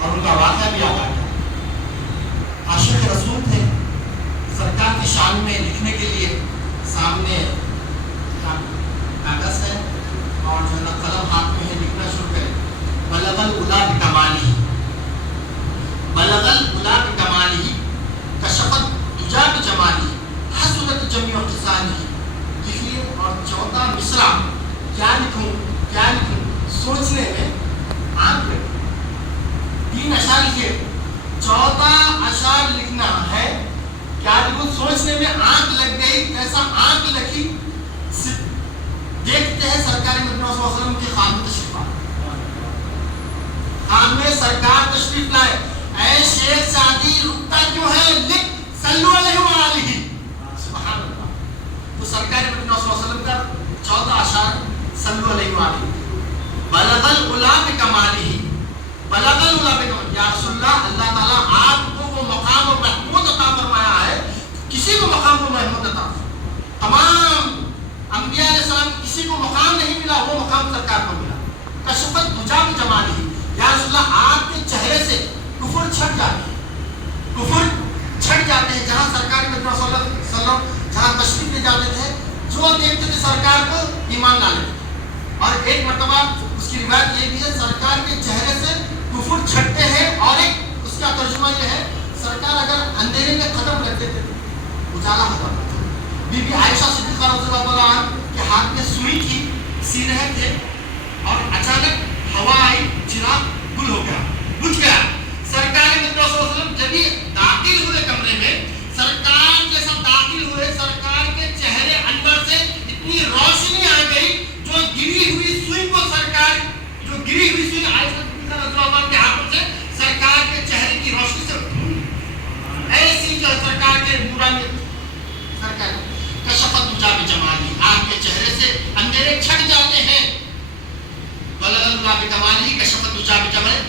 اور ان کا واقعہ بھی یاد آ گیا. عاشق رسول تھے. سرکار کی شان میں لکھنے کے لیے سامنے کاغذ ہے اور جو ہے نا قلم ہاتھ میں ہے, لکھنا شروع کرے. بلغ العلا بکمالہ, بلغ العلا بکمالہ, کشفت دجا بجمالہ, حسنت جمیع خصالہ. لکھیے. اور چوتھا مصرع کیا لکھوں کیا لکھوں, سوچنے میں آنکھ لگے. 3 اشعار لکھے. چوتھا اشعار لکھنا ہے کیا لکھوں, سوچنے میں آنکھ لگ گئی. کیسا آنکھ لگی, دیکھتے ہیں سرکار مدینہ صلی اللہ علیہ وسلم کے خان میں تشریف آئے. خان میں سرکار تشریف لائے. اے شیخ سعدی رکتا کیوں ہے, لکھ صلو علیہ وآلہ. سبحان اللہ. تو سرکار مدینہ صلی اللہ علیہ وسلم کا چوتھا اشعار صلو علیہ وآلہ. بلغ العلا بکمالہ, بلغ العلا بکمالہ. یا رسول اللہ, اللہ تعالیٰ آپ کو وہ مقام و محمود عطا فرمایا ہے, کسی کو مقام و محمود عطا. تمام انبیاء علیہ السلام کسی کو مقام نہیں ملا, وہ مقام سرکار کو ملا. کشفت دجا بجمالہ. یا رسول اللہ, آپ کے چہرے سے کفر چھٹ جاتے ہیں, کفر چھٹ جاتے ہیں. جہاں سرکار مدینہ صلی اللہ علیہ وسلم جہاں تشریف لے جاتے تھے, جو دیکھتے تھے سرکار کو ایمان لا لیتے. اور ایک مرتبہ اس کی روایت یہ بھی ہے, سرکار کے چہرے سے کفر چھٹتے ہیں. اور ایک اس کا ترجمہ یہ ہے, سرکار اگر اندھیرے میں قدم رکھتے تھے اجالا ہو جاتا تھا. بی بی عائشہ صدیقہ رضی اللہ عنہ کے ہاتھ میں سوئی تھی, سی رہے تھے, اور اچانک ہوا آئی, چراغ گل ہو گیا, بجھ گیا. سرکار مدینہ صلی اللہ علیہ وسلم جب ہی داخل ہوئے کمرے میں, سرکار جیسا داخل ہوئے, سرکار کے چہرے اندر سے اتنی روشنی آ گئی, جو گری ہوئی سوئی کو سرکار, جو گری ہوئی سوئی عائشہ صدیقہ رضی اللہ عنہ کے ہاتھوں سے سرکار کے چہرے کی روشنی سے ایسی جو سرکار کے نورانی سرکار کشفت دجا بجمالہ, آپ کے چہرے سے اندھیرے چھٹ جاتے ہیں. بلغ العلا بکمالہ, کشفت دجا بجمالہ,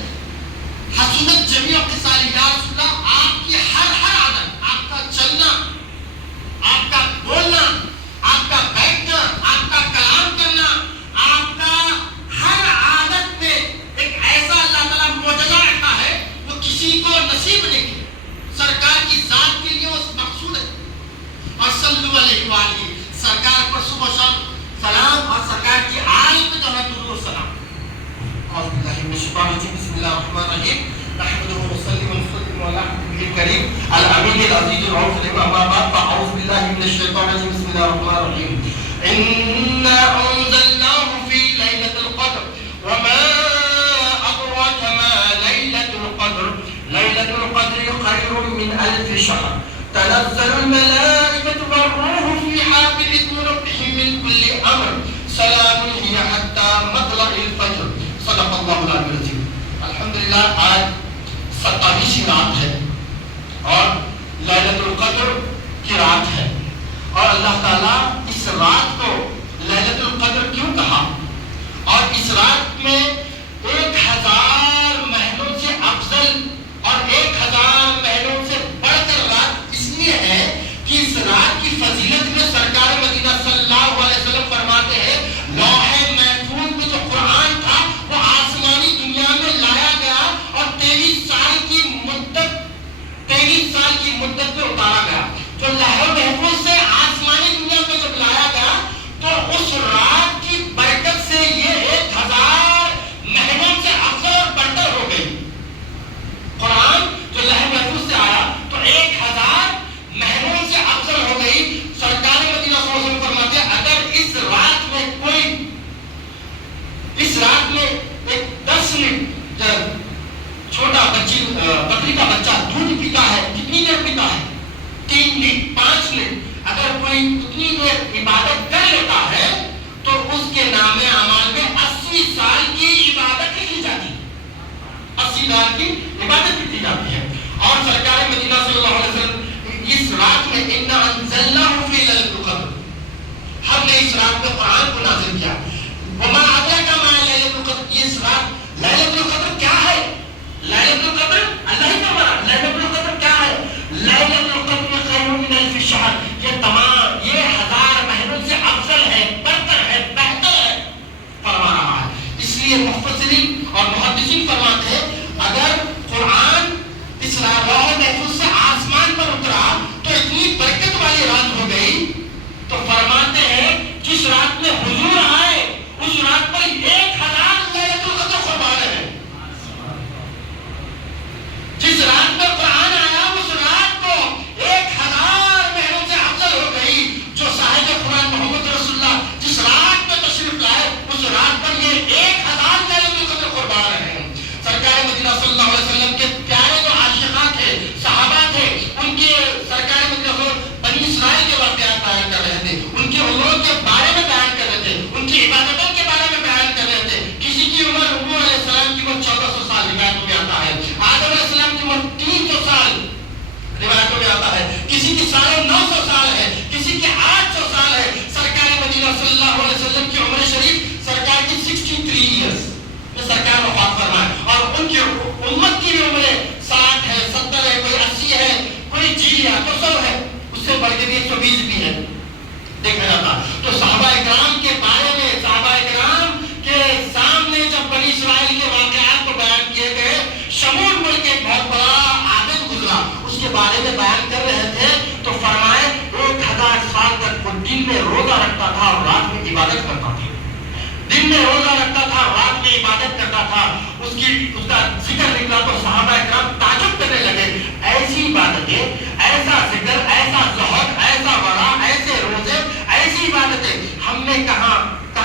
حسنت جمیع خصالہ. یا رسول اللہ, آپ کی ہر عادت, آپ کا چلنا, آپ کا بولنا, آپ کا بیٹھنا, آپ کا کلام کرنا, آپ کا ہر عادت میں ایک ایسا اللہ تعالیٰ معجزہ رکھا ہے وہ کسی کو نصیب نہیں ہے. سرکار کی ذات کے لیے وہ مقصود ہے. اور صلو علیہ وآلہ, سرکار پر صبح شام سلام, اور سرکار کی آل پہ جو ہے درود و سلام. اعوذ باللہ من الشیطان الرجیم, بسم اللہ الرحمن الرحیم, نحمدہ ونصلی ونسلم علی نبیہ الکریم الامین العزیز الرؤوف الرحیم. اما بعد, فاعوذ باللہ من الشیطان الرجیم, بسم اللہ الرحمن الرحیم. انا انزلناه فی لیلۃ القدر وما ادراک ما لیلۃ القدر, لیلۃ القدر خیر من الف شہر, تنزل الملائکۃ والروح فیہا بإذن ربہم من کل امر, سلام ہی حتی مطلع الفجر. صدق اللہ العلی العظیم. الحمدللہ, آج 27ویں رات ہے اور لیلۃ القدر کی رات ہے. اور اللہ تعالیٰ اس رات کو لیلۃ القدر کیوں کہا, اور اس رات میں 1000 مہینوں سے افضل اور 1000 مہینوں سے بڑھ کر رات اس لیے ہے کہ اس رات کی فضیلت میں سرکار مدینہ صلی اللہ علیہ وسلم فرماتے ہیں, لوح محفوظ میں جو قرآن تھا وہ آسمانی دنیا میں لایا گیا اور 23 سال کی مدت میں اتارا گیا. جو لوح محفوظ سے آسمانی دنیا میں جب لایا گیا تو اس رات کی برکت سے یہ 1000 مہینوں سے افضل اور برتر ہو گئی. قرآن جو لوح محفوظ سے آیا تو 1000 مہینوں سے افضل ہو گئی. سرکار مدینہ صلی اللہ علیہ وسلم فرماتے ہیں, اگر اس رات میں کوئی, اس رات میں ایک 10 منٹ چھوٹا بکری کا بچہ دودھ پیتا ہے, کتنی دیر پیتا ہے, 3 منٹ 5 منٹ, اگر کوئی اتنی دیر عبادت کر لیتا ہے تو اس کے نام اعمال میں 80 سال کی عبادت لکھی جاتی ہے, 80 سال کی عبادت لکھی جاتی ہے. اور سرکار مدینہ صلی اللہ علیہ وسلم اس رات میں انا انزلناه فی لیلۃ القدر, ہم نے اس رات میں قرآن کو نازل کیا. وما ادراک ما لیلۃ القدر, اس رات لیلۃ القدر کیا ہے, لیلۃ القدر اللہ ہی کا لیلۃ القدر کیا ہے, لیلۃ القدر خیر من الف شہر, یہ تمام یہ 1000 مہینوں سے افضل ہے, برتر ہے, بہتر ہے فرما رہا ہے. اس لیے مفسرین اور محدثین فرماتے ہیں, اگر میں روزہ رکھتا تھا اور رات میں عبادت کرتا تھا. دن میں روزہ رکھتا تھا، رات میں عبادت کرتا تھا. اس کا ذکر نکلا تو صحابہ کرام تعجب کرنے لگے. ایسی عبادتیں، ایسا ذکر، ایسا زہد، ایسا ورع، ایسے روزے، ایسی عبادتیں ہم نے کہاں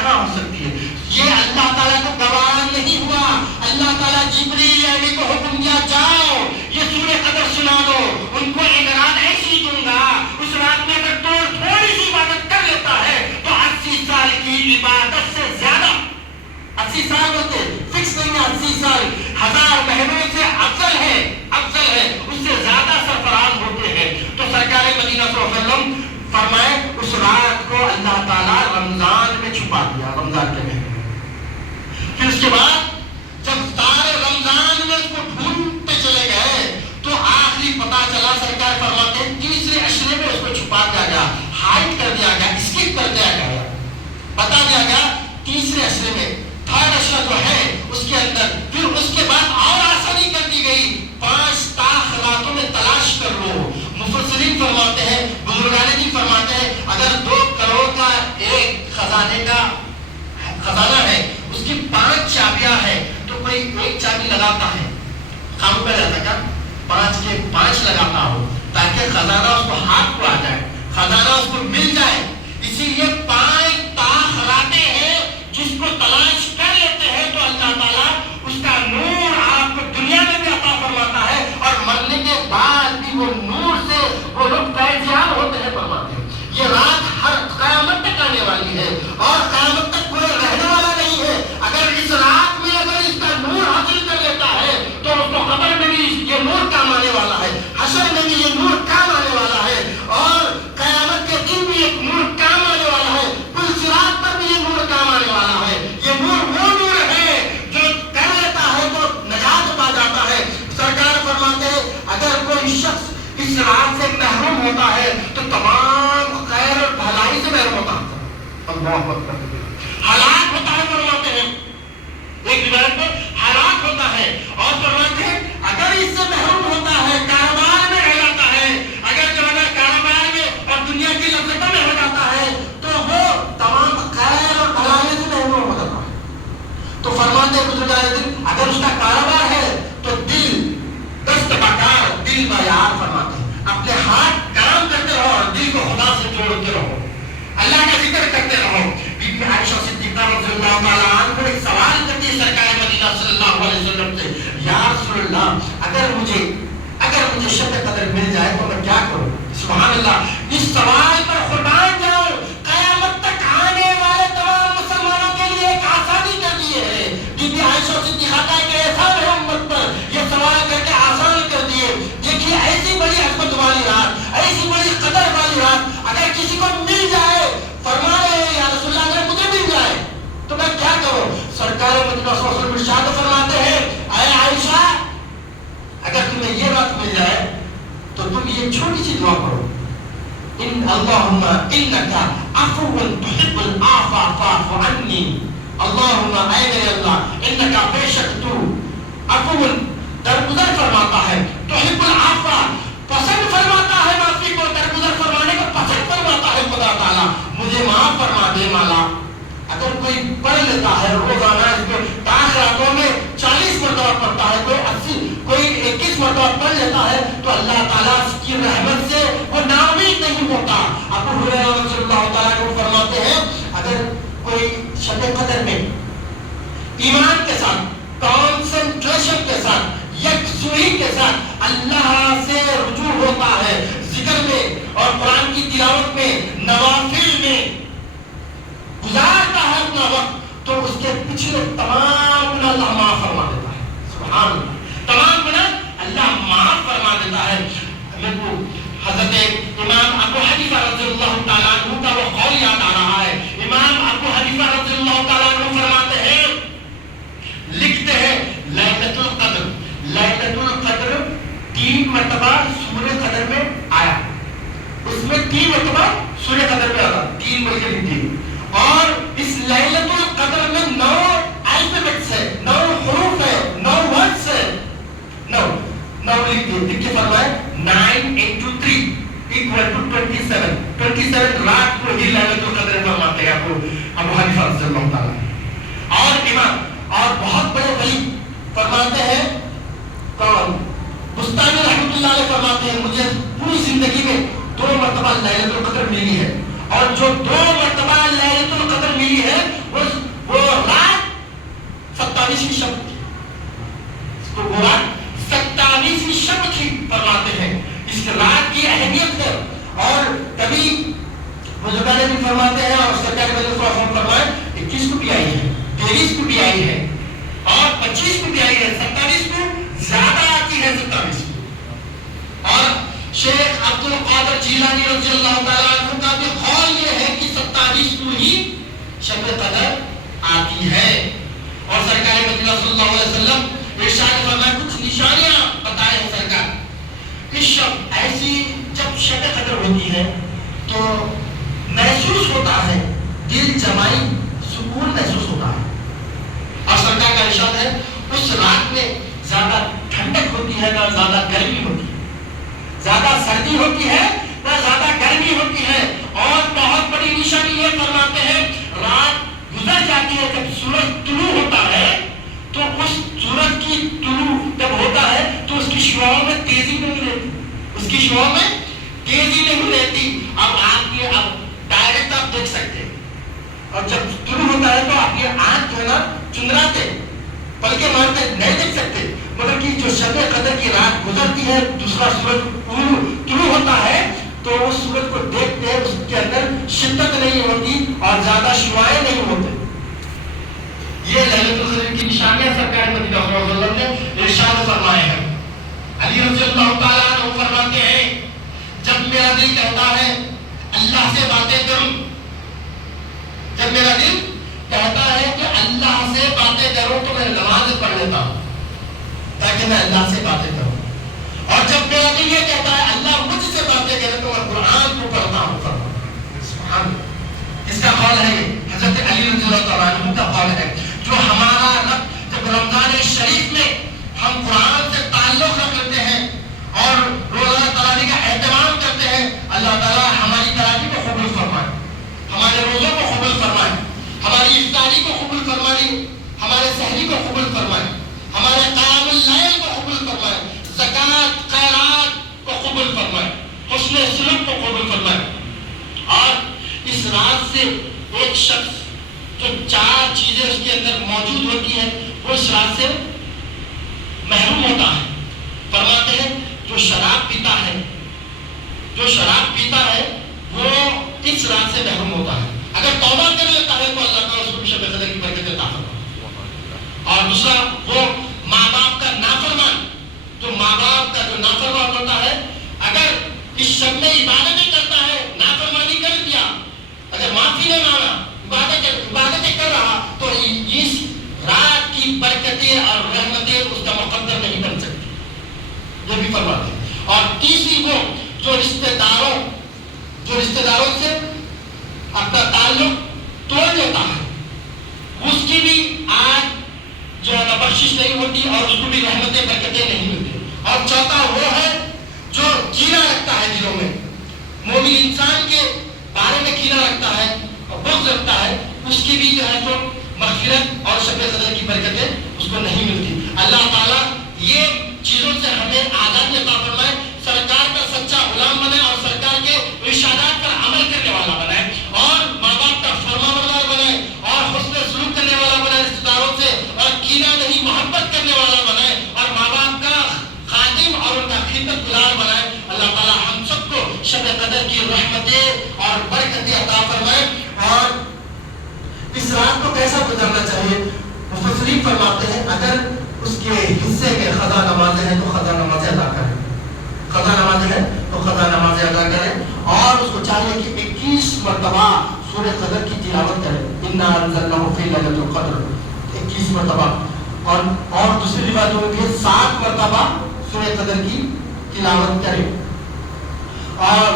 ہو سکتی ہے؟ یہ اللہ تعالیٰ کو گوارا نہیں ہوا. اللہ تعالیٰ جبریل علیہ کو حکم دیا، جاؤ یہ سورہ قدر سنا دو. ان کو ایک رات ایسی دوں گا، اس رات میں اگر تھوڑی سی عبادت کر لیتا ہے تو 80 سال کی عبادت سے زیادہ، 80 سال ہوتے فکس نہیں ہے، 80 سال 1000 مہینوں سے افضل ہے، اس سے زیادہ سرفراز ہوتے ہیں. تو سرکار مدینہ صلی اللہ علیہ وسلم فرمائے اس رات کو اللہ تعالیٰ رمضان میں چھپا دیا، رمضان کے مہینے. پھر اس کے بعد جب سارے رمضان میں اس کو ڈھونڈتے چلے گئے تو آخری پتا چلا، سرکار فرماتے ہیں تیسرے عشرے میں اس کو چھپا دیا گیا، ہائڈ کر دیا گیا، اسکپ کر دیا گیا. بتا دیا گیا تیسرے عشرے میں، تھرڈ عشرہ جو ہے اس کے اندر. پھر اس کے بعد اور آسانی کر دی گئی، 5 تاخ راتوں میں تلاش کر لو. مفسرین فرماتے ہیں، بزرگان دین فرماتے ہیں اگر 2 کروڑ کا ایک خزانے کا خزانہ ہے، اس کی 5 چابیاں ہیں تو کوئی ایک چابی لگاتا ہے، خام پہ رہتا کیا 5 کے 5 لگاتا ہو تاکہ خزانہ اس کو ہاتھ کو آ جائے، خزانہ اس کو مل جائے. اسی لیے 5 تاخ راتیں ہیں جس کو تلاش کر لیتے ہیں تو اللہ تعالیٰ اس کا نور آپ کو دنیا میں بھی عطا فرماتا ہے اور مرنے کے بعد بھی وہ نور سے وہ لوگ فیضیاب ہوتے ہیں. فرماتے ہیں یہ رات ہر قیامت تک آنے والی ہے اور قیامت تک کوئی رہنے والا نہیں ہے. اگر اس رات میں اگر اس کا نور حاصل کر لیتا ہے تو اس کو قبر میں بھی یہ نور کام آنے والا ہے، حشر میں بھی یہ نور کام آنے والا ہے اور قیامت کے دن بھی ایک نور کام آنے والا ہے. پل صراط پر بھی یہ نور کام آنے والا ہے. یہ نور وہ نور ہے جو کر لیتا ہے تو نجات پا جاتا ہے. سرکار فرماتے ہیں اگر کوئی شخص اس رات سے محروم ہوتا ہے تو تمام خیر اور بھلائی سے محروم ہوتا ہے. اللہ اکبر، ہلاک ہوتا ہے. فرماتے ہیں ایک روایت میں ہلاک ہوتا ہے اور فرماتے ہیں اگر اس سے محروم ہوتا ہے، کاروبار میں رہ جاتا ہے، اگر جو ہے نا کاروبار میں اور دنیا کی لذتوں میں ہو جاتا ہے تو وہ تمام خیر اور بھلائی سے محروم ہو جاتا ہے. تو فرماتے ہیں بزرگان دین اگر اس کا کاروبار ہے تو دل دست بکار، دل بیار. فرماتے ہیں اپنے ہاتھ کام کرتے رہو اور دل کو خدا سے جوڑتے رہو، اللہ کا ذکر کرتے رہو. بی بی عائشہ صدیقہ رضی اللہ تعالیٰ عنہ ایک سوال کرتی ہے سرکار مدینہ صلی اللہ علیہ وسلم سے، یا رسول اللہ اگر مجھے شب قدر مل جائے تو میں کیا کروں؟ سبحان اللہ، اس سوال پر قربان جاؤ. قیامت تک آنے والے تمام مسلمانوں کے لیے ایک آسانی کر دی ہے. بی بی عائشہ صدیقہ کا ایک احسان ہے امت پر، یہ سوال کر کے آسان کر دیے. دیکھیے ایسی بڑی عظمت والی رات، ایسی بڑی قدر والی رات اگر کسی کو مل جائے، فرمائے یا رسول اللہ اگر مجھے مل جائے تو میں کیا کروں؟ سرکار مدینہ صلی اللہ علیہ وسلم ارشاد فرماتے ہیں اے عائشہ اگر تمہیں یہ رات مل جائے تو تم یہ چھوٹی سی دعا پڑھو، ان اللہم انکا عفو تحب العفو فاعف عنی. اللہم اے میرے اللہ، انکا بے شک تو عفو درگزر فرماتا ہے، تحب العفو پسند فرماتا ہے، معافی کو درگزر فرمانے کو پسند فرماتا ہے. خدا تعالیٰ مجھے معاف فرما دے مولا. اگر کوئی پڑھ لیتا ہے روزانہ اس کو تاخ راتوں میں 40 مرتبہ پڑھتا ہے، کوئی 80 کوئی 21 مرتبہ پڑھ لیتا ہے تو اللہ تعالیٰ اس کی رحمت سے وہ ناامید نہیں ہوتا. ابو ہریرہ رضی اللہ تعالیٰ کو فرماتے ہیں اگر کوئی شب قدر میں ایمان کے ساتھ، کانسنٹریشن کے ساتھ، یکسوئی کے ساتھ اللہ سے رجوع ہوتا ہے، ذکر میں اور قرآن کی تلاوت میں، نوافل میں گزارتا ہے اپنا وقت تو اس کے پچھلے تمام گناہ اللہ معاف فرما دیتا ہے. سبحان اللہ، تمام گناہ اللہ معاف فرما دیتا ہے. میرے کو حضرت امام ابو حنیفہ رضی اللہ تعالیٰ عنہ کا وہ قول یاد آ رہا ہے. امام ابو حنیفہ رضی اللہ تعالیٰ عنہ فرماتے ہیں، لکھتے ہیں لیلۃ القدر، لیلۃ القدر 3 مرتبہ سورہ قدر میں آیا، اس میں 3 مرتبہ سورہ قدر میں آتا، 3 بلکہ لکھی. اور اس لیلۃ القدر میں 9 الفابیٹس ہے، 9 حروف ہے، 9 ورڈز ہے. 9 لکھ کے فرمائے 9 into 3 equal to 27. 27 رات کو ہی لیلۃ فرماتے ہیں مجھے پوری زندگی میں 2 مرتبہ لیلۃ القدر ملی ہے، اور جو 2 مرتبہ لیلۃ القدر ملی ہے وہ رات 27ویں شب تھی، وہ رات 27ویں شب تھی فرماتے ہیں۔ اس رات کی اہمیت ہے، اور کبھی بزرگان بھی فرماتے ہیں اور سرکار فرمائے 21 کو بھی آئی ہے، 23 کو بھی آئی ہے، اور 25 کو بھی آئی ہے، 27 کو زیادہ آتی ہے 27 کو۔ اور شیخ عبد القادر جیلانی رضی اللہ تعالیٰ عنہ کا بھی قول یہ ہے کہ 27 کو ہی شب قدر آتی ہے۔ اور سرکار مدینہ صلی اللہ علیہ وسلم ارشاد فرمائے کچھ نشانیاں بتائے ہیں سرکار۔ اس شب ایسی جب شب قدر ہوتی ہے تو محسوس ہوتا ہے، دل جمائی سکون محسوس ہوتا ہے، اور سرکار کا ارشاد ہے اس رات میں زیادہ ٹھنڈک ہوتی ہے نہ زیادہ گرمی ہوتی ہے، زیادہ سردی ہوتی ہے نہ زیادہ گرمی ہوتی ہے۔ اور بہت بڑی نشانی یہ فرماتے ہیں رات گزر جاتی ہے، جب سورج طلوع ہوتا ہے تو اس سورج کی طلوع جب ہوتا ہے تو اس کی شعاؤں میں تیزی نہیں رہتی، اس کی شعاؤں میں تیزی نہیں رہتی۔ اب آپ یہ اب ڈائریکٹ آپ دیکھ سکتے ہیں، اور جب طلوع ہوتا ہے تو آپ یہ آنکھ جو ہے نا چندراتے پلکیں مارتے نہیں دیکھ سکتے، مگر کہ جو شب قدر کی رات گزرتی ہے دوسرا سورج طلوع ہوتا ہے تو اس سورج کو دیکھتے ہیں، اس کے اندر شدت نہیں ہوتی اور زیادہ شعاعیں نہیں ہوتے۔ یہ لیلۃ القدر کی نشانیاں سرکار مدینہ صلی اللہ علیہ وسلم نے ارشاد فرمائے ہیں۔ علی رضی اللہ تعالیٰ عنہ فرماتے ہیں جب میرا دل کہتا ہے اللہ سے باتیں کروں، جب میرا دل کہتا ہے کہ اللہ سے باتیں کروں تو میں نماز پڑھ لیتا ہوں تاکہ میں اللہ سے باتیں کروں، اور جب میرا دل یہ کہتا ہے اللہ مجھ سے باتیں کرے تو میں قرآن کو پڑھتا ہوں۔ سبحان اللہ، اس کا قول ہے یہ حضرت علی رضی اللہ تعالیٰ عنہ کا قول ہے۔ جو ہمارا رب جب رمضان شریف میں ہم قرآن سے تعلق رکھتے ہیں اور روزہ تراویح کا اہتمام کرتے ہیں، اللہ تعالیٰ ہماری تراویح کو قبول فرمائے، ہمارے روزوں کو قبول فرمائے، ہماری افطاری کو قبول فرمائے، ہمارے سحری کو قبول فرمائے، ہمارے قیام اللیل کو قبول فرمائے، زکوٰۃ خیرات کو قبول فرمائے، حسن سلوک کو قبول فرمائے۔ اور اس رات سے ایک شخص جو 4 چیزیں اس کے اندر موجود ہوتی ہیں وہ اس رات سے محروم ہوتا ہے۔ فرماتے ہیں جو شراب پیتا ہے، جو شراب پیتا ہے وہ اس رات سے محروم ہوتا ہے، اگر توبہ کر لیتا ہے تو اللہ تعالیٰ اس کو شب قدر کی برکت عطا فرماتا ہے۔ اور دوسرا وہ ماں باپ کا نافرمان، جو ماں باپ کا جو نافرمان ہوتا ہے اگر اس شب میں عبادتیں کرتا ہے، نافرمانی کر دیا، اگر معافی نہ مانگا، عبادتیں کر رہا تو اس رات کی برکتیں اور رحمتیں اس کا مقدر نہیں بن سکتی، یہ بھی فرماتے ہیں۔ اور تیسری وہ جو رشتہ داروں سے اپنا تعلق توڑ لیتا ہے، اس کی بھی آج جو ہے بخشش نہیں ہوتی اور اس کو بھی رحمتیں برکتیں نہیں ملتی۔ اور چوتھا وہ ہے جو کینہ رکھتا ہے دلوں میں، مومن انسان کے بارے میں کینہ رکھتا ہے اور بغض رکھتا ہے، اس کی بھی جو ہے تو مغفرت اور شب قدر کی برکتیں اس کو نہیں ملتی۔ اللہ تعالیٰ یہ چیزوں سے ہمیں آزادی عطا فرمائے، سرکار کا سچا غلام بنائے اور سرکار کے ارشادات پر عمل کرنے والا بنائے، اور ماں باپ کا فرمانبردار بنائے، اور حسن سلوک کرنے والا بنائے رشتہ داروں سے، اور کینہ نہیں محبت کرنے والا بنائے، اور ماں باپ کا خادم اور ان کا خدمت گزار بنائے۔ اللہ تعالیٰ ہم سب کو شب قدر کی رحمتیں اور برکتیں عطا فرمائے۔ اور اس رات کو کیسا گزارنا چاہیے؟ مفسرین فرماتے ہیں اگر اس کے حصے میں قضا نمازیں ہیں تو قضا نمازیں ادا کریں، قضا نمازیں ہیں تو قضا نمازیں ادا کریں، اور اس کو چاہیے کہ 21 مرتبہ سورہ قدر کی تلاوت کریں، انا انزلناہ فی لیلۃ القدر 21 مرتبہ، اور دوسری روایتوں میں بھی 7 مرتبہ سورہ قدر کی تلاوت کریں، اور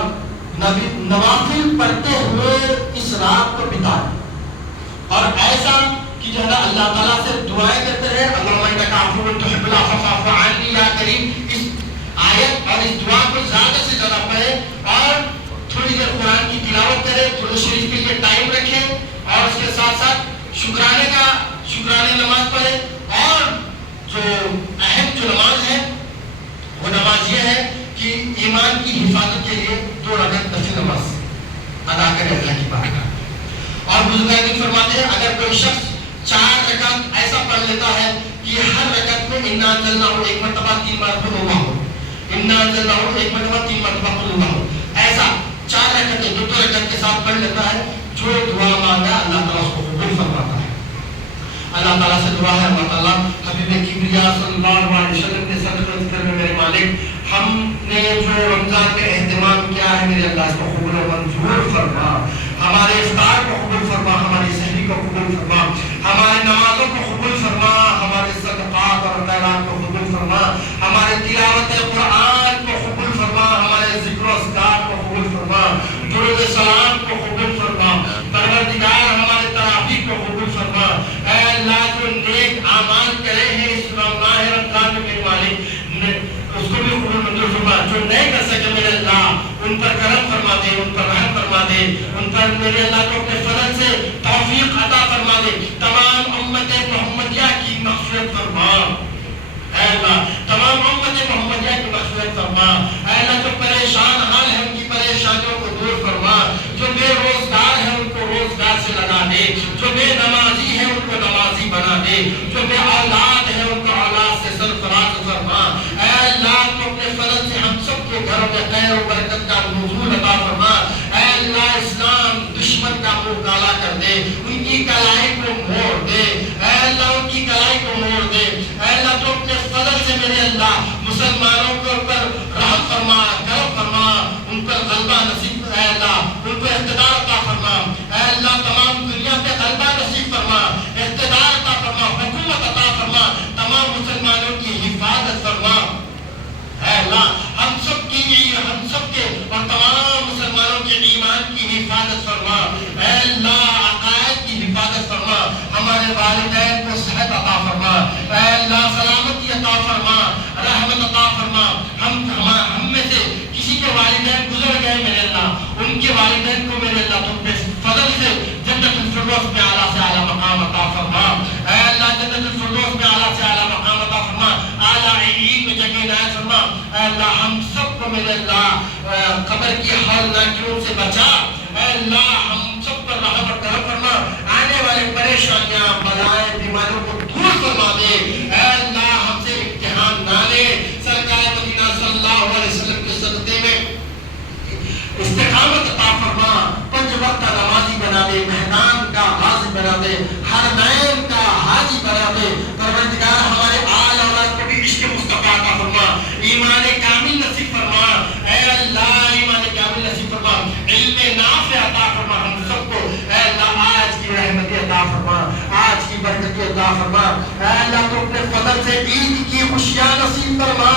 نوافل پڑھتے ہوئے اس رات کو بتائیں، اور ایسا کہ جو ہے نا اللہ تعالیٰ سے دعائیں کرتے ہیں، اللہم انک عفو تحب العفو فاعف عنی یا کریم، اس آیت اور اس دعا کو زیادہ سے زیادہ پڑھیں، اور تھوڑی دیر قرآن کی تلاوت کریں، درود شریف کے لیے ٹائم رکھیں، اور اس کے ساتھ ساتھ شکرانے نماز پڑھیں۔ اور جو اہم جو نماز ہے وہ نماز یہ ہے کہ ایمان کی حفاظت کے لیے 2 رکعت نفل نماز ادا کرے اللہ کی بارگاہ۔ اور بزرگان دین فرماتے ہیں اگر کوئی شخص 4 رکعت ایسا پڑھ لیتا ہے کہ ہر رکعت میں انا انزلناہ ایک مرتبہ 3 مرتبہ قل اللہ ہو، انا انزلناہ ایک مرتبہ 3 مرتبہ قل اللہ ہو، ایسا 4 رکعتیں 2 رکعت کے ساتھ پڑھ لیتا ہے، جو دعا مانگا اللہ تعالیٰ اس کو قبول فرماتا ہے۔ اللہ تعالیٰ سے دعا ہے اللہ تعالیٰ حبیب کبریا صلی اللہ علیہ وسلم کے صدقہ ذکر میں میرے مالک ہم نے جو رمضان میں اہتمام کیا ہے میرے اللہ اس کو قبول و منظور فرما، ہمارے افطار کو قبول فرما، ہماری سحری کو قبول فرما، ہمارے نمازوں کو قبول فرما، ہمارے صدقات اور خیرات کو قبول فرما، ہمارے تلاوت قرآن کو قبول فرما، ہمارے ذکر و اذکار کو قبول فرما، درود سلام کو قبول فرما، پروردگار ہمارے تراویح کو قبول فرما۔ اے اللہ جو نیک اعمال کرے ہیں اس ماہ رمضان میں میرے مالک اس کو بھی قبول منظور فرما، جو نہیں کر سکے میرے اللہ ان پر کرم فرما دے، ان پر رحم فرما دے، ان پر میرے اللہ کو اپنے فضل سے توفیق عطا فرما دے، تمام امت محمدیہ کی مغفرت فرما اے اللہ، تمام امت محمدیہ کی مغفرت فرما اے اللہ، جو پریشان حال ہیں ان کی پریشانیوں کو دور فرما، جو بے روزگار ہیں ان کو روزگار سے لگا دے، جو بے نمازی ہیں ان کو نمازی بنا دے، جو بے اولاد ہیں ان کو اولاد سے سرفراز فرما اے اللہ، تو اپنے فضل سے ہم سب کے گھروں میں خیر و برکت کا نزول عطا فرما اے اللہ، اسلام دشمن کا منہ کالا کر دے، ان کی کلائی کو موڑ دے اے اللہ، ان کی کلائی کو موڑ دے اے اللہ، تو اپنے فضل سے میرے اللہ مسلمانوں کے اوپر رحم فرما، کرم فرما، ان پر غلبہ نصیب اے اللہ، ان کو اقتدار عطا فرما اے اللہ، تمام دنیا پہ غلبہ نصیب فرما، اقتدار عطا فرما، حکومت عطا فرما، تمام مسلمانوں کی حفاظت فرما اے اللہ، ہم سب کے اور تمام مسلمانوں کے ایمان کی حفاظت فرما اے اللہ، عقائد کی حفاظت فرما، ہمارے والدین کو صحت عطا فرما اے اللہ، سلامتی عطا فرما، رحمت عطا فرما، ہم میں سے کسی کے والدین گزر گئے میرے اللہ، ان کے والدین کو میرے اللہ تم اپنے فضل سے جنت الفردوس میں اعلیٰ سے اعلیٰ مقام عطا فرما اے اللہ، جنت الفردوس میں اعلیٰ سے اعلیٰ مقام عطا فرما، اعلیٰ علین میں جگہ عنایت فرما اے اللہ، ہم سب کو میرے اللہ قبر کی ہولناکیوں سے بچا اے اللہ، ہم سب پر رحم اور کرم فرما، آنے والے پریشانیاں بلائیں بیماریوں کو دور فرما دے اے اللہ، ہم سے امتحان نہ لے، سرکار مدینہ صلی اللہ علیہ وسلم کے صدقے میں استقامت عطا فرما، 5 وقت نمازی بنا دے، میدان کا غازی بنا دے، حرمین کا حاجی بنا دے، پروردگار ہمارے آل اولاد کو بھی عشق مصطفیٰ عطا فرما، ایمان کامل نصیب فرما اے اللہ، ایمان کامل نصیب فرما، علم نافع عطا فرما ہم سب کو اے اللہ، آج کی رحمت عطا فرما، آج کی برکت عطا فرما اے اللہ، تو اپنے فضل سے عید کی خوشیاں نصیب فرما،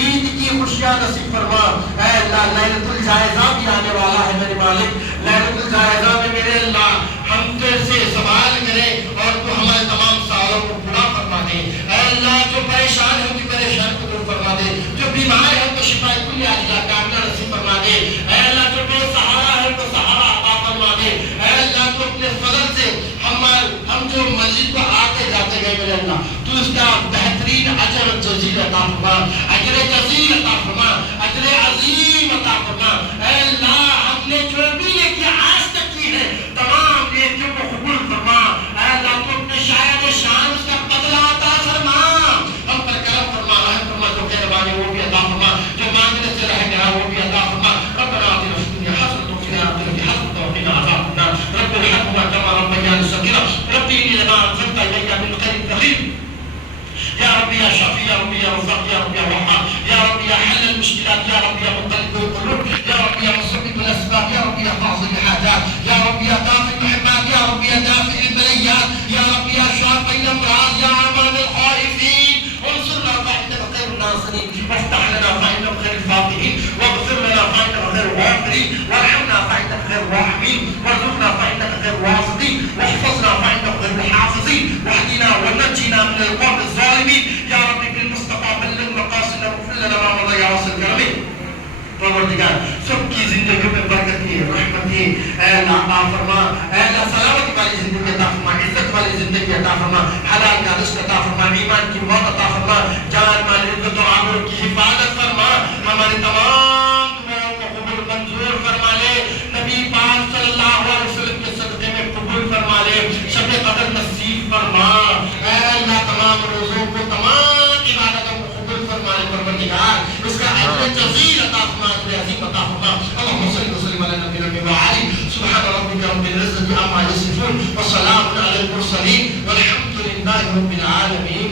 عید کی خوشیاں نصیب فرما اے اللہ، لیلۃ الجائزہ بھی آنے والا ہے میرے مالک، لیلۃ الجائزہ میں میرے اللہ ہم تیرے سے سوال کریں اور تو ہمارے تمام سوالوں کو پورا فرما دے اے اللہ، جو پریشان ہے ان کی پریشان کو دور فرما دے، جو بیمار ہے ان کو شفا کل عاجلہ کاملہ نصیب فرما دے اے اللہ، جو بے سہارا ہے ان کو سہارا عطا فرما دے اے اللہ، تو اپنے فضل سے ہم جو مسجد کو آتے جاتے گئے میرے اللہ، تو اس کا بہترین اجر جزیل عطا فرما، اجر جزیل عطا فرما، اجر عظیم عطا فرما اے اللہ، ہم نے جو بھی نیکی آج تک کی ہے تمام نیکیوں کو قبول فرما اے اللہ، تو اپنے شاید شان اس کا بدلہ عطا فرما، ہم پر کرم فرما، رحم فرما، جو خیر مانگے وہ بھی عطا فرما، جو مانگنے سے رہ گیا وہ بھی عطا فرما، ربنا آتنا فی الدنیا حسنۃ وفی الآخرۃ حسنۃ وقنا عذاب النار، رب ارحمهما كما ربياني صغيرا، رب إني لما أنزلت إلي من خير فقير، يا رب يا شافي، يا رب يا رزاق، يا رب يا وهاب، يا رب يا حل المشكلات، يا رب يا مقلب القلوب، يا رب يا مسبب الأسباب، يا رب يا قاضي الحاجات، يا رب يا كافي المحبات، يا رب يا دافع البليات، يا رب يا شافي الأمراض، يا أمان الخائفين، انصرنا فإنك خير الناصرين، وافتح لنا فإنك خير الفاتحين، واغفر لنا فإنك خير الغافرين، وارحمنا فإنك خير الراحمين، وارزقنا فإنك خير الرازقين، واحفظنا فإنك خير الحافظين، واهدنا ونجنا من القوم الظالمين، يا رب بالمصطفى بلغ مقاصدنا واغفر لنا ما مضى يا واصل كرمه، پروردگار سب کی زندگیوں میں برکت کی رحمت کی اے اللہ عطا فرما اے اللہ، سلامتی والی زندگی عطا فرما، عزت والی زندگی عطا فرما، حلال کا رزق عطا فرما، ایمان کی موت عطا فرما، جان مال عزت و آبرو کی حفاظت اس کا اجر جزیل عطا فرما، اجر عظیم عطا فرما. اللهم صل وسلم على نبينا محمد سبحان ربك رب العزة عما يصفون وسلام على المرسلين والحمد لله رب العالمين.